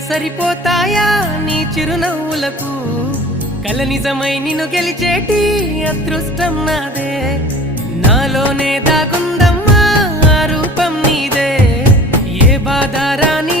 సరిపోతాయా నీ చిరునవ్వులకు కల నిజమై నిన్ను గెలిచేటి అదృష్టం నాదే నాలోనే దాగుందమ్మా ఆ రూపం నీదే ఏ బాధ రాని